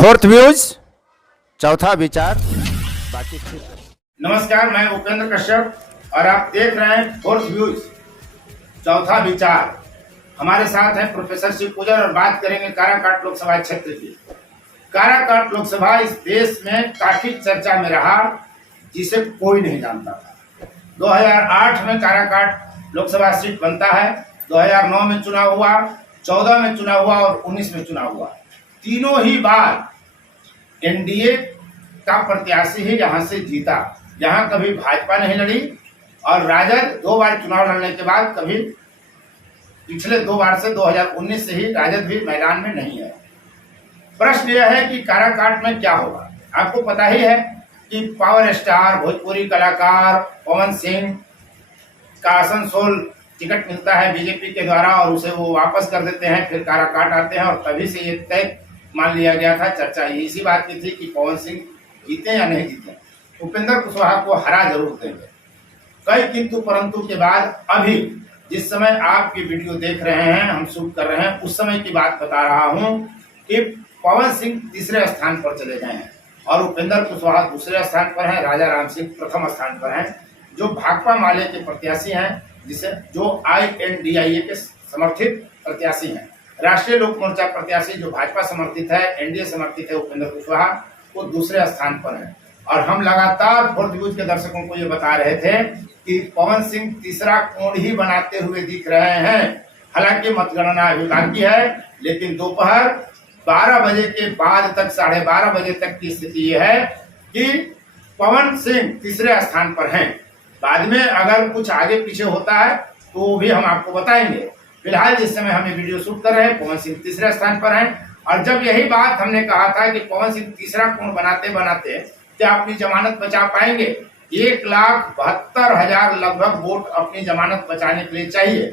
Fourth views, चौथा विचार, बाकी नमस्कार, मैं उपेंद्र कश्यप और आप देख रहे हैं फोर्थ व्यूज, चौथा विचार। हमारे साथ हैं प्रोफेसर शिवपूजन और बात करेंगे काराकाट लोकसभा क्षेत्र की। काराकाट लोकसभा इस देश में काफी चर्चा में रहा, जिसे कोई नहीं जानता था। 2008 में काराकाट लोकसभा सीट बनता है, 2009 में चुनाव हुआ, 14 में चुनाव हुआ और 19 में चुनाव हुआ। तीनों ही बार एनडीए का प्रत्याशी ही यहां से जीता, जहां कभी भाजपा नहीं लड़ी और राजद 2 बार चुनाव लड़ने के बाद कभी पिछले 2 बार से 2019 से ही राजद भी मैदान में नहीं है। प्रश्न यह है कि काराकाट में क्या होगा। आपको पता ही है कि पावर स्टार भोजपुरी कलाकार पवन सिंह का आसनसोल टिकट मिलता है बीजेपी के द्वारा और उसे वो वापस कर देते हैं, फिर काराकाट आते हैं और तभी से ये तय मान लिया गया था। चर्चा इसी बात की थी कि पवन सिंह जीते या नहीं जीते, उपेंद्र कुशवाहा को हरा जरूर देंगे। कई किंतु परंतु के बाद अभी जिस समय आप ये वीडियो देख रहे हैं, हम शूट कर रहे हैं, उस समय की बात बता रहा हूं कि पवन सिंह तीसरे स्थान पर चले गए हैं और उपेंद्र कुशवाहा दूसरे स्थान पर हैं, राजा राम सिंह प्रथम स्थान पर हैं, जो भाकपा माले के प्रत्याशी हैं, जिसे जो INDIA के समर्थित प्रत्याशी हैं। राष्ट्रीय लोक मोर्चा प्रत्याशी जो भाजपा समर्थित है, एनडीए समर्थित है, उपेंद्र कुशवाहा, वो दूसरे स्थान पर है। और हम लगातार फोर्थ व्यूज के दर्शकों को ये बता रहे थे कि पवन सिंह तीसरा कोण ही बनाते हुए दिख रहे हैं। हालांकि मतगणना अभी बाकी है, लेकिन दोपहर 12 बजे के बाद तक 12:30 बजे तक की स्थिति यह है कि पवन सिंह तीसरे स्थान पर हैं। बाद में अगर कुछ आगे पीछे होता है तो भी हम आपको बताएंगे। फिलहाल जिस समय हम ये वीडियो शूट कर रहे हैं, पवन सिंह तीसरे स्थान पर हैं। और जब यही बात हमने कहा था कि पवन सिंह तीसरा कोण बनाते बनाते क्या अपनी जमानत बचा पाएंगे, 1,72,000 लगभग वोट अपनी जमानत बचाने के लिए चाहिए।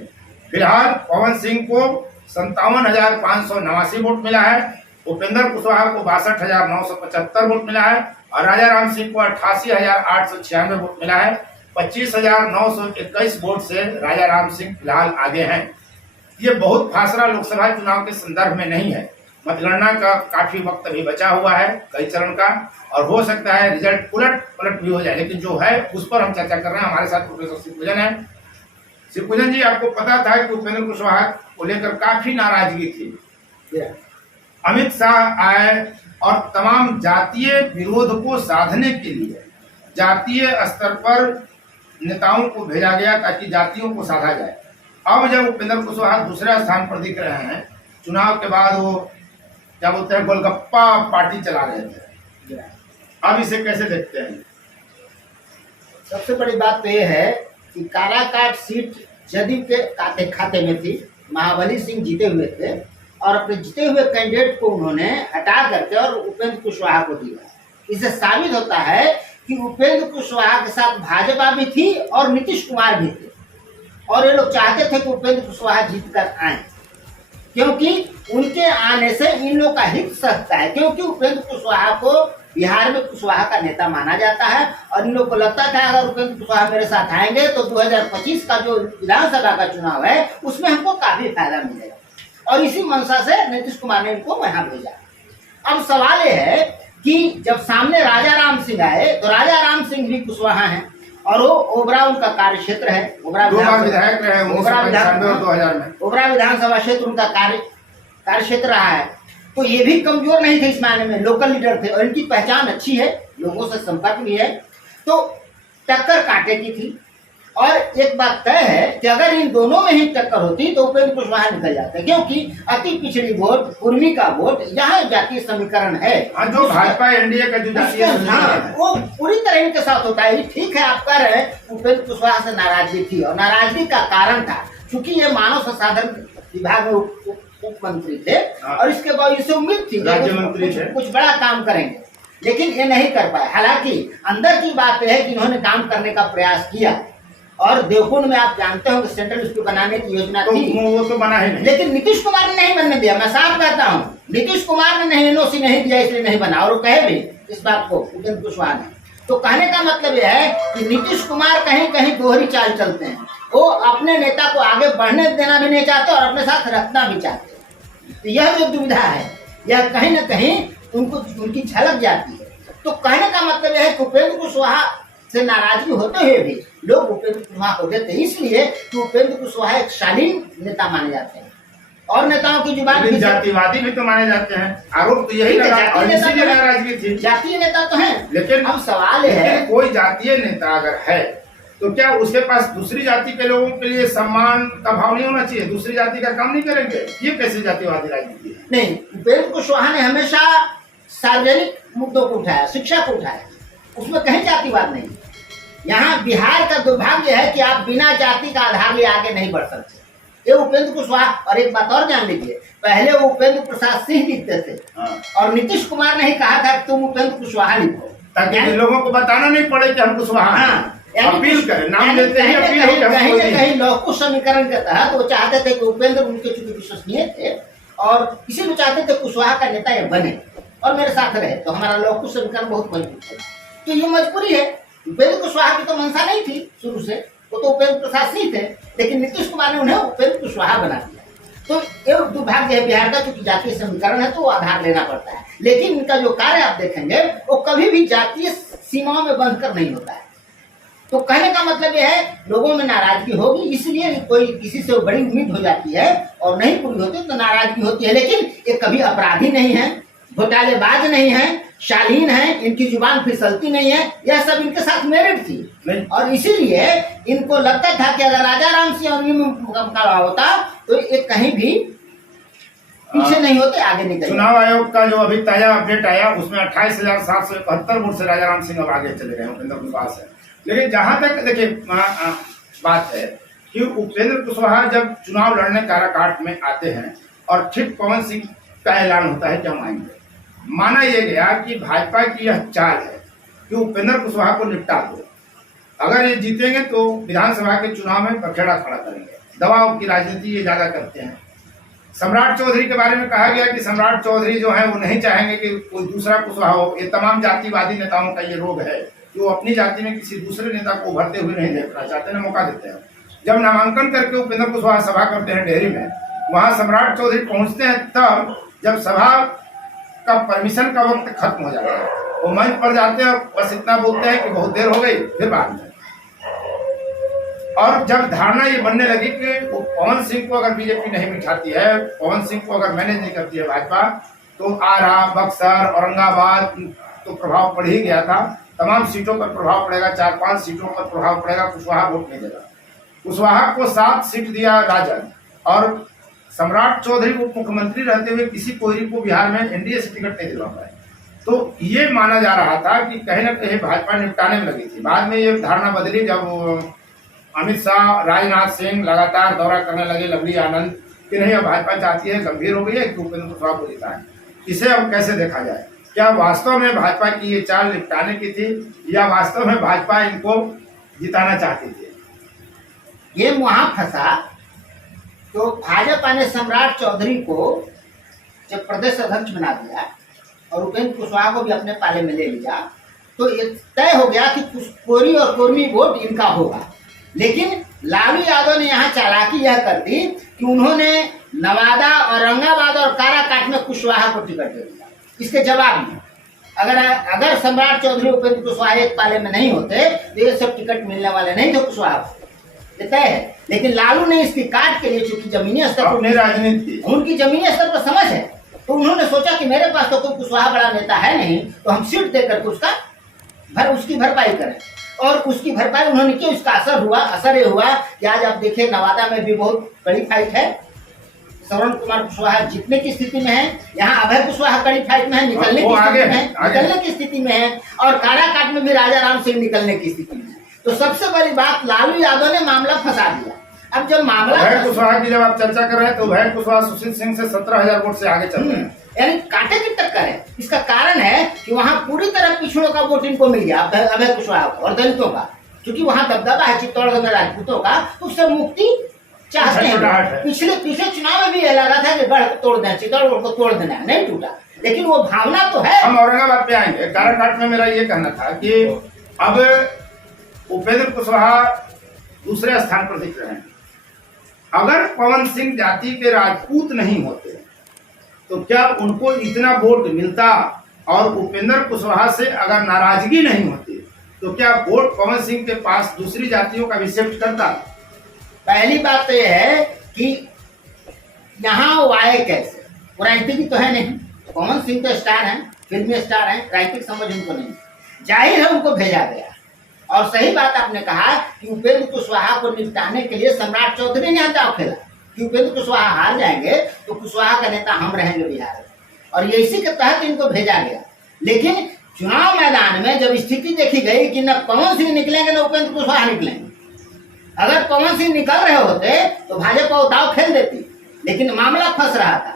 फिलहाल पवन सिंह को 57,589 वोट मिला है, उपेंद्र कुशवाहा को 62,975 वोट मिला है और राजा राम सिंह को 88,896 वोट मिला है। 25,921 वोट से राजा राम सिंह फिलहाल आगे हैं। ये बहुत फासला लोकसभा चुनाव के संदर्भ में नहीं है। मतगणना का काफी वक्त अभी बचा हुआ है, कई चरण का, और हो सकता है रिजल्ट उलट पलट भी हो जाए, लेकिन जो है उस पर हम चर्चा कर रहे हैं। हमारे साथ प्रोफेसर शिवपूजन है। शिवपूजन जी, आपको पता था कि उपेंद्र कुशवाहा को लेकर काफी नाराजगी थी। अमित शाह आए और तमाम जातीय विरोध को साधने के लिए जातीय स्तर पर नेताओं को भेजा गया ताकि जातियों को साधा जाए। अब जब उपेंद्र कुशवाहा दूसरे स्थान पर दिख रहे हैं, चुनाव के बाद वो क्या बोलते हैं, गोलगप्पा पार्टी चला रहे थे, अब इसे कैसे देखते हैं? सबसे बड़ी बात तो ये है कि काराकाट सीट जदयू के खाते में थी। महाबली सिंह जीते हुए थे और अपने जीते हुए कैंडिडेट को उन्होंने हटा करके और उपेंद्र कुशवाहा को दिया। इससे साबित होता है कि उपेंद्र कुशवाहा के साथ भाजपा भी थी और नीतीश कुमार भी थे, और ये लोग चाहते थे कि उपेंद्र कुशवाहा जीत कर आए, क्योंकि उनके आने से इन लोग का हित सकता है। क्योंकि उपेंद्र कुशवाहा को बिहार में कुशवाहा का नेता माना जाता है और इन लोग को लगता था अगर उपेंद्र कुशवाहा मेरे साथ आएंगे तो 2025 का जो विधानसभा का चुनाव है उसमें हमको काफी फायदा मिलेगा, और इसी मंशा से नीतीश कुमार ने इनको वहां भेजा। अब सवाल ये है कि जब सामने राजा राम सिंह आए तो राजा राम सिंह भी कुशवाहा हैं और वो ओबरा उनका कार्य क्षेत्र है। ओबरा विधायक रहे 2000 में। ओबरा विधानसभा क्षेत्र उनका कार्य क्षेत्र रहा है, तो ये भी कमजोर नहीं थे। इस मायने में लोकल लीडर थे और इनकी पहचान अच्छी है, लोगों से संपर्क भी है, तो टक्कर कांटे की थी। और एक बात तय है कि अगर इन दोनों में ही टक्कर होती तो उपेंद्र कुशवाहा निकल जाते, क्योंकि अति पिछड़ी वोट, कुर्मी का वोट, यहाँ जातीय समीकरण है। जो भाजपा एनडीए का जो जातीय वो पूरी तरह इनके साथ होता है। ठीक है, आप कह रहे हैं उपेंद्र कुशवाहा से नाराजगी थी और नाराजगी का कारण था क्योंकि ये मानव संसाधन विभाग में उप मंत्री थे और इसके बाद इसे उम्मीद थी राज्य मंत्री थे, कुछ बड़ा काम करेंगे, लेकिन ये नहीं कर पाए। हालांकि अंदर की बात यह है कि इन्होंने काम करने का प्रयास किया और देवकुंड में आप जानते हो कि सेंट्रल स्कूल बनाने की योजना थी, वो तो बना ही नहीं, लेकिन नीतीश कुमार ने नहीं बनने दिया। मैं साफ कहता हूँ, नीतीश कुमार ने नहीं NOC नहीं दिया, इसलिए नहीं बना, और वो कहे भी इस बात को उपेंद्र कुशवाहा ने। तो कहने का मतलब यह है कि नीतीश कुमार कहीं कहीं दोहरी चाल चलते हैं। वो अपने नेता को आगे बढ़ने देना भी नहीं चाहते और अपने साथ रखना भी चाहते हैं। तो यह जो दुविधा है, यह कहीं न कहीं उनको उनकी झलक जाती है। तो कहने का मतलब यह है कि उपेंद्र कुशवाहा से नाराजगी होते हुए भी लोग उपेंद्र कुशवाहा को देते हैं, इसलिए कि उपेंद्र कुशवाहा एक शालीन नेता माने जाते हैं और नेताओं की जुबान लेकिन जातिवादी भी तो माने जाते हैं। आरोप तो यही लगा और इसीलिए नाराजगी थी। जातीय नेता तो है, लेकिन अब सवाल है कोई जातीय नेता अगर है तो क्या उसके पास दूसरी जाति के लोगों के लिए सम्मान का भाव नहीं होना चाहिए? दूसरी जाति का काम नहीं करेंगे? ये कैसे जातिवादी राजनीति है? नहीं, उपेंद्र कुशवाहा ने हमेशा सार्वजनिक मुद्दों को उठाया, शिक्षा को उठाया, उसमें कहीं जातिवाद नहीं। यहाँ बिहार का दुर्भाग्य है कि आप बिना जाति का आधार ले आगे नहीं बढ़ सकते। ये उपेंद्र कुशवाहा, और एक बात और जान लीजिए, पहले वो उपेंद्र प्रसाद सिंह लिखते थे और नीतीश कुमार ने ही कहा था कि तुम उपेंद्र कुशवाहा लिखो, ताकि लोगों को बताना नहीं पड़े कि हम कुशवाहा हैं। अपील करें, नाम लेते हैं, अपील हो कि कहीं न कहीं लौकुश समीकरण के तहत वो चाहते थे कि उपेंद्र उनके चूंकि विश्वसनीय थे और इसीलिए चाहते थे कुशवाहा का नेता ये बने और मेरे साथ रहे, तो हमारा लौकुश समीकरण बहुत मजबूत है। तो ये मजबूरी है। उपेंद्र कुशवाहा की तो मंशा नहीं थी शुरू से, वो तो उपेंद्र प्रसाद सिंह थे, लेकिन नीतीश कुमार ने उन्हें उपेंद्र कुशवाहा बना दिया। तो ये दुर्भाग्य है बिहार का, क्योंकि जातीय समीकरण है तो वो आधार लेना पड़ता है। लेकिन इनका जो कार्य आप देखेंगे वो कभी भी जातीय सीमाओं में बंधकर नहीं होता है। तो कहने का मतलब यह है लोगों में नाराजगी होगी, इसलिए कोई किसी से बड़ी उम्मीद हो जाती है और नहीं पूरी होती तो नाराजगी होती है। लेकिन ये कभी अपराधी नहीं है, घोटालेबाज नहीं है, शालीन है, इनकी जुबान फिसलती नहीं है, यह सब इनके साथ मेरिट थी। और इसीलिए इनको लगता था कि अगर राजा राम सिंह और मुकाबला होता तो ये कहीं भी पीछे नहीं होते, आगे निकल। चुनाव आयोग का जो अभी ताजा अपडेट आया उसमें 28,771 वोट से राजा राम सिंह अब आगे चले गए उपेंद्र कुशवाहा से। लेकिन जहां तक देखिए बात है कि उपेंद्र कुशवाहा जब चुनाव लड़ने काराकाट में आते हैं और ठीक पवन सिंह का ऐलान होता है कि हम आएंगे, माना यह गया कि भाजपा की यह चाल है कि उपेंद्र कुशवाहा को निपटा दो, अगर ये जीतेंगे तो विधानसभा के चुनाव में बखेड़ा खड़ा करेंगे। दबाव की राजनीति ये ज्यादा करते हैं। सम्राट चौधरी के बारे में कहा गया कि सम्राट चौधरी जो है वो नहीं चाहेंगे कि कोई दूसरा कुशवाहा हो। ये तमाम जातिवादी नेताओं का ये रोग है कि वो अपनी जाति में किसी दूसरे नेता को उभरते हुए नहीं देखना चाहते, ना मौका देते हैं। जब नामांकन करके उपेंद्र कुशवाहा सभा करते हैं डेहरी में, वहां सम्राट चौधरी पहुंचते हैं तब जब सभा का परमिशन का वक्त खत्म हो जाता है, वो मंच पर जाते हैं और बस इतना बोलते हैं कि बहुत देर हो गई, फिर बाद में। और जब धारणा ये बनने लगी कि वो पवन सिंह को अगर बीजेपी नहीं बिठाती है, पवन सिंह को अगर मैनेज नहीं करती है भाजपा, तो आरा, बक्सर, औरंगाबाद तो प्रभाव पड़ ही गया था। तमाम सीटों पर प्रभाव पड़ेगा, 4-5 सीटों पर प्रभाव पड़ेगा। कुशवाहा वोट नहीं देगा। कुशवाहा को 7 सीट दिया राजद और सम्राट चौधरी उप मुख्यमंत्री रहते हुए किसी कोयरी को बिहार में एनडीए से टिकट नहीं दिला पाए। तो ये माना जा रहा था कि कहीं ना कहीं भाजपा निपटाने में लगी थी। बाद में ये धारणा बदली जब अमित शाह, राजनाथ सिंह लगातार दौरा करने लगे, लवली आनंद, कि नहीं अब भाजपा चाहती है, गंभीर हो गई है कि उपेंद्र कुशवाहा को जिताएं। इसे अब कैसे देखा जाए? क्या वास्तव में भाजपा की ये चाल निपटाने की थी या वास्तव में भाजपा इनको जिताना चाहती थी? ये वहां फंसा तो भाजपा ने सम्राट चौधरी को जब प्रदेश अध्यक्ष बना दिया और उपेंद्र कुशवाहा को भी अपने पाले में ले लिया, तो ये तय हो गया कि कोरी और कुर्मी वोट इनका होगा। लेकिन लालू यादव ने यहाँ चालाकी यह कर दी कि उन्होंने नवादा, औरंगाबाद और काराकाट में कुशवाहा को टिकट दे दिया। इसके जवाब में अगर सम्राट चौधरी, उपेंद्र कुशवाहा एक पाले में नहीं होते तो ये सब टिकट मिलने वाले नहीं थे कुशवाहा को, तय है। लेकिन लालू ने इसकी काट के लिए, चूंकि जमीनी स्तर पर राजनीति, उनकी जमीनी स्तर पर समझ है, तो उन्होंने सोचा कि मेरे पास तो कोई कुशवाहा बड़ा नेता है नहीं, तो हम सीट देकर के उसकी भरपाई करें। और उसकी भरपाई उन्होंने की। उसका असर ये हुआ कि आज आप देखिए नवादा में भी बहुत बड़ी फाइट है। श्रवण कुमार कुशवाहा जीतने की स्थिति में है, यहाँ अभय कुशवाहा कड़ी फाइट में है, निकलने की स्थिति में है, और काराकाट में भी राजा राम सिंह निकलने की स्थिति में है। तो सबसे बड़ी बात, लालू यादव ने मामला फंसा दिया। अब जब मामला अभय कुशवाहा की जब आप चर्चा कर रहे हैं तो अभय कुशवाहा सुशील सिंह से 17,000 वोट से आगे चल रहे हैं, यानी कांटे की टक्कर है। इसका कारण है कि वहां पूरी तरह पिछड़ों का वोट इनको मिल गया, अभय कुशवाहा को, और दलितों का, क्योंकि वहां दबदबा है चित्तौड़गढ़ में राजपूतों का, तो उससे मुक्ति चाहते हैं। पिछले चुनाव में भी यह लगा था कि गढ़ को तोड़ देना, चित्तौड़गढ़ को तोड़ देना, नहीं टूटा, लेकिन वो भावना तो है। हम औरंगाबाद पे आएंगे। काराकाट में मेरा ये कहना था कि अब उपेंद्र कुशवाहा दूसरे स्थान पर दिख रहे हैं। अगर पवन सिंह जाति के राजपूत नहीं होते तो क्या उनको इतना वोट मिलता? और उपेंद्र कुशवाहा से अगर नाराजगी नहीं होती तो क्या वोट पवन सिंह के पास दूसरी जातियों का भी शिफ्ट करता? पहली बात तो यह है कि यहाँ वो आए कैसे? वो राजनीतिक तो है नहीं। पवन सिंह तो स्टार हैं, फिल्मी स्टार हैं, राजनीतिक समझ उनको नहीं। जाहिर है उनको भेजा गया। और सही बात आपने कहा कि उपेंद्र कुशवाहा को निपटाने के लिए सम्राट चौधरी ने दांव खेला कि उपेंद्र कुशवाहा हार जाएंगे तो कुशवाहा का नेता हम रहेंगे बिहार में, और ये इसी के तहत इनको भेजा गया। लेकिन चुनाव मैदान में जब स्थिति देखी गई कि न पवन सिंह निकलेंगे न उपेंद्र कुशवाहा निकलेंगे, अगर पवन सिंह निकल रहे होते तो भाजपा वो दाव खेल देती, लेकिन मामला फंस रहा था।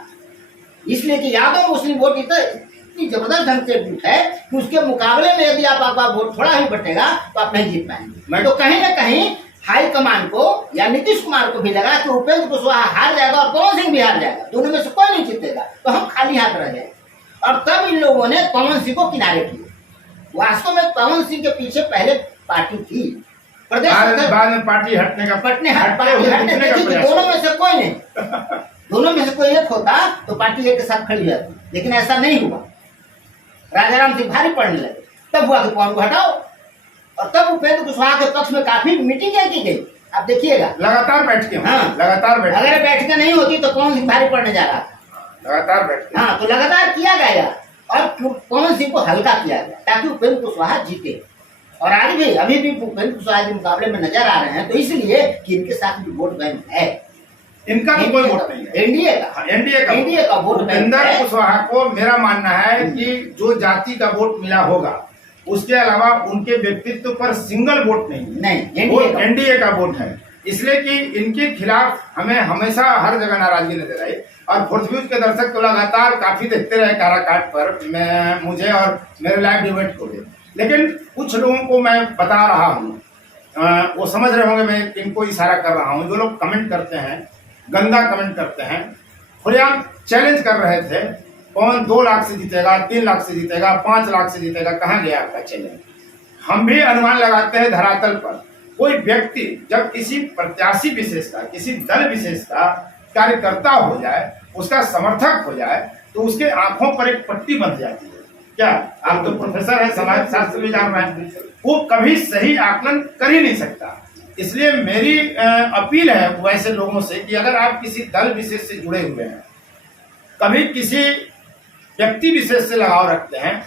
इसलिए कि यादव मुस्लिम वोट इतनी जबरदस्त ढंग से जुट है कि उसके मुकाबले में यदि आपका वोट थोड़ा ही बटेगा तो आप नहीं जीत पाएंगे। तो कहीं ना कहीं हाईकमान को या नीतीश कुमार को भी लगा कि उपेंद्र कुशवाहा हार जाएगा और पवन सिंह भी हार जाएगा, दोनों में से कोई नहीं जीतेगा, तो हम खाली हाथ रह जाएंगे। और तब इन लोगों ने पवन सिंह को किनारे किया। वास्तव में पवन सिंह के पीछे पहले पार्टी थी, प्रदेश बाद में पार्टी हटने का दोनों में से कोई नहीं, दोनों में से कोई एक होता तो पार्टी एक के साथ खड़ी जाती, लेकिन ऐसा नहीं हुआ। राजाराम सिंह भारी पड़ने लगे, तब हुआ कि पवन को हटाओ, और तब उपेंद्र कुशवाहा के पक्ष में काफी मीटिंगें की गई। आप देखिएगा लगातार बैठके, हाँ लगातार बैठके, अगर बैठकें नहीं होती तो पवन सिंह भारी पड़ने जा रहा था। लगातार बैठके, हाँ, तो लगातार किया गया और पवन सिंह को हल्का किया गया ताकि उपेंद्र कुशवाहा जीते। और आज भी अभी भी उपेंद्र कुशवाहा के मुकाबले में नजर आ रहे हैं, तो इसलिए कि इनके साथ भी वोट बैंक है। इनका तो कोई वोट नहीं है, एनडीए का, एनडीए का वोट। उपेंद्र कुशवाहा को मेरा मानना है कि जो जाति का वोट मिला होगा उसके अलावा उनके व्यक्तित्व पर सिंगल वोट नहीं, एनडीए का वोट है। इसलिए कि इनके खिलाफ हमें हमेशा हर जगह नाराजगी नजर आई, और फोर्थ व्यूज के दर्शक तो लगातार काफी देखते रहे काराकाट पर, मैं मुझे और मेरे लाइव डिबेट को भी। लेकिन कुछ लोगों को मैं बता रहा हूँ, वो समझ रहे होंगे मैं किनको इशारा कर रहा हूँ। जो लोग कमेंट करते हैं, गंदा कमेंट करते हैं, खुलेआम चैलेंज कर रहे थे, पवन 2 लाख से जीतेगा, 3 लाख से जीतेगा, 5 लाख से जीतेगा, कहाँ गया आपका चैलेंज? हम भी अनुमान लगाते हैं धरातल पर। कोई व्यक्ति जब किसी प्रत्याशी विशेष का, किसी दल विशेष का कार्यकर्ता हो जाए, उसका समर्थक हो जाए, तो उसके आंखों पर एक पट्टी बंध जाती है। क्या आप तो प्रोफेसर है, समाज शास्त्र भी जान रहे हैं, वो कभी सही आकलन कर ही नहीं सकता। इसलिए मेरी अपील है वैसे लोगों से कि अगर आप किसी दल विशेष से जुड़े हुए हैं, कभी किसी व्यक्ति विशेष से लगाव रखते हैं,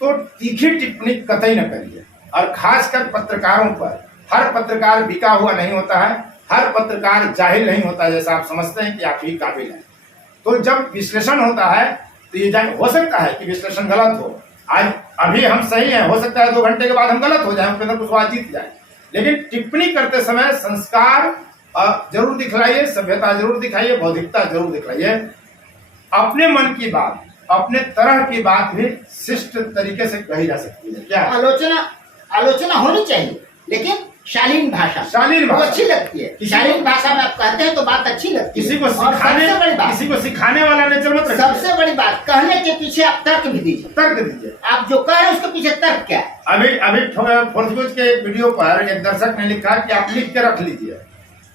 तो तीखी टिप्पणी कतई न करिए। और खासकर पत्रकारों पर, हर पत्रकार बिका हुआ नहीं होता है, हर पत्रकार जाहिल नहीं होता जैसा आप समझते हैं कि आप ही काबिल हैं। तो जब विश्लेषण होता है तो ये हो सकता है कि विश्लेषण गलत हो, आज अभी हम सही हैं, हो सकता है 2 घंटे के बाद हम गलत हो जाए, उपेंद्र कुशवाहा जीत जाए। लेकिन टिप्पणी करते समय संस्कार जरूर दिखलाइए, सभ्यता जरूर दिखाइए, बौद्धिकता जरूर दिखलाइए। अपने मन की बात, अपने तरह की बात भी शिष्ट तरीके से कही जा सकती है। क्या आलोचना होनी चाहिए, लेकिन शालीन भाषा अच्छी लगती है। शालीन भाषा में आप कहते हैं तो बात अच्छी लगती है। किसी को सिखाने वाला नेचर मत रखिए। सबसे बड़ी बात, कहने के पीछे आप तर्क भी दीजिए, आप जो कह रहे हैं उसके पीछे तर्क क्या है। अभी फोर्थ के वीडियो पर एक दर्शक ने लिखा कि आप लिख के रख लीजिए,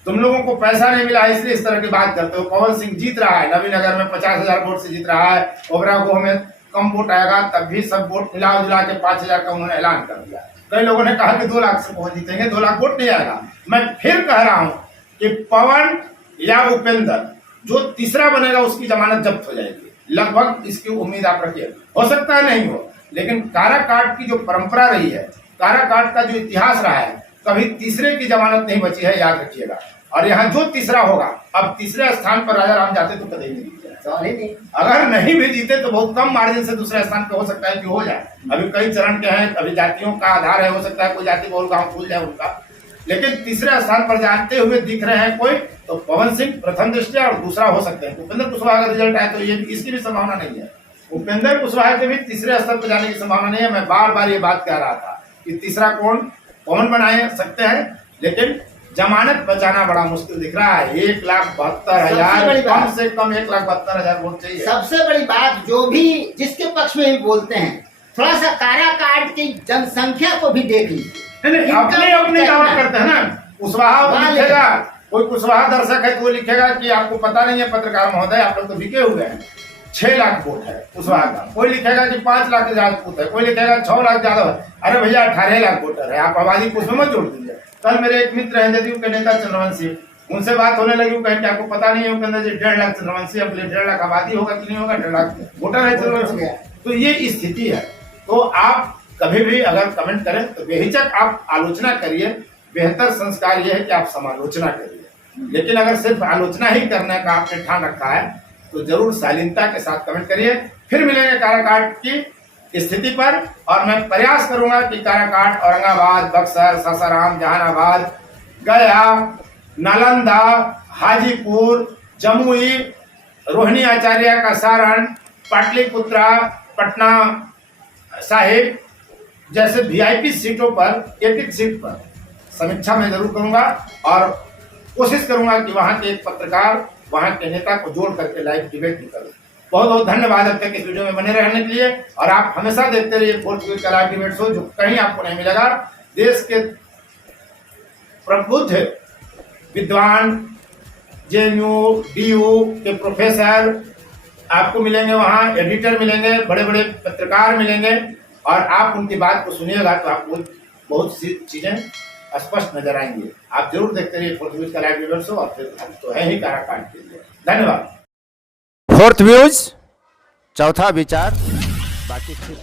तुम लोगों को पैसा नहीं मिला इसलिए इस तरह की बात करते हो। पवन सिंह जीत रहा है, नवीनगर में 50,000 वोट से जीत रहा है, ओबरा को हमें कम वोट आएगा, तब भी सब वोट मिला जुला के 5,000 का उन्होंने ऐलान कर दिया। कई लोगों ने कहा कि 2 लाख से पवन जीतेंगे, 2 लाख वोट नहीं आएगा। मैं फिर कह रहा हूं कि पवन या उपेंद्र जो तीसरा बनेगा उसकी जमानत जब्त हो जाएगी, लगभग इसकी उम्मीद आप रखिए। हो सकता है नहीं हो, लेकिन काराकाट की जो परंपरा रही है, काराकाट का जो इतिहास रहा है, कभी तीसरे की जमानत नहीं बची है, याद रखिएगा। और यहाँ जो तीसरा होगा, अब तीसरे स्थान पर राजाराम जाते तो कभी नहीं जीते, अगर नहीं भी जीते तो बहुत कम मार्जिन से दूसरे स्थान पे हो सकता है कि हो जाए। अभी कई चरण के हैं, अभी जातियों का आधार है, हो सकता है कोई जाति बहुत गांव खुल जाए उनका, लेकिन तीसरे स्थान पर जानते हुए दिख रहे हैं कोई, तो पवन सिंह प्रथम दृष्टया और दूसरा हो सकते हैं। उपेंद्र कुशवाहा का रिजल्ट आए तो ये इसकी भी संभावना नहीं है। उपेंद्र कुशवाहा के भी तीसरे स्तर पर जाने की संभावना नहीं है। मैं बार बार ये बात कह रहा था कि तीसरा कौन पवन बनाए सकते हैं, लेकिन जमानत बचाना बड़ा मुश्किल दिख रहा है। 1,72,000 कम से कम 1,72,000 वोट चाहिए। सबसे बड़ी बात, जो भी जिसके पक्ष में भी बोलते हैं, थोड़ा सा काराकाट की जनसंख्या को भी देख लीजिए। अपने दावा करते हैं ना, कुशवाहा लिखेगा, कोई कुशवाहा दर्शक है तो वो लिखेगा कि आपको पता नहीं है पत्रकार महोदय, आप लोग तो बिके हुए हैं। 6 लाख वोट है कुशवाहा का, कोई लिखेगा कि 5 लाख राजपूत है, कोई लिखेगा 6 लाख यादव है। अरे भैया 18 लाख वोटर है, आप आबादी को उसमें मत जोड़ दीजिए। कल मेरे एक मित्र हैं जदयू के नेता चंद्रवंशी, उनसे बात होने लगी, वो कहें कि आपको पता नहीं है उसके अंदर 1.5 लाख चंद्रवंशी, अब 1.5 लाख आबादी होगा कि नहीं होगा, 1.5 लाख वोटर है चंद्रवंशी। तो ये स्थिति है। तो आप कभी भी अगर कमेंट करें तो बेहिचक आप आलोचना करिए, बेहतर संस्कार ये है कि आप समालोचना करिए। लेकिन अगर सिर्फ आलोचना ही करने का आपने ठान रखा है तो जरूर शालीनता के साथ कमेंट करिए। फिर मिलेंगे काराकाट की स्थिति पर, और मैं प्रयास करूंगा कि काराकाट, औरंगाबाद, बक्सर, सासाराम, जहानाबाद, गया, नालंदा, हाजीपुर, जमुई, रोहिणी आचार्य का सारण, पाटलिपुत्रा, पटना साहिब जैसे वीआईपी सीटों पर, एक सीट पर समीक्षा में जरूर करूंगा और कोशिश करूंगा कि वहां के एक पत्रकार, वहां के नेता को जोड़ करके लाइव डिबेट भी करूं। बहुत बहुत धन्यवाद अब तक इस वीडियो में बने रहने के लिए, और आप हमेशा देखते रहिए फोर्थ व्यूज का लाइव डिबेट शो, जो कहीं आपको नहीं मिलेगा। देश के प्रबुद्ध विद्वान, जेएनयू, डीयू के प्रोफेसर आपको मिलेंगे, वहां एडिटर मिलेंगे, बड़े बड़े पत्रकार मिलेंगे, और आप उनकी बात को सुनिएगा तो आपको बहुत सी चीजें स्पष्ट नजर आएंगी। आप जरूर देखते रहिए फोर्थ व्यूज का लाइव डिबेट शो, और फिर तो है ही काराकाट के लिए। धन्यवाद। फोर्थ व्यूज, चौथा विचार, बाकी फिर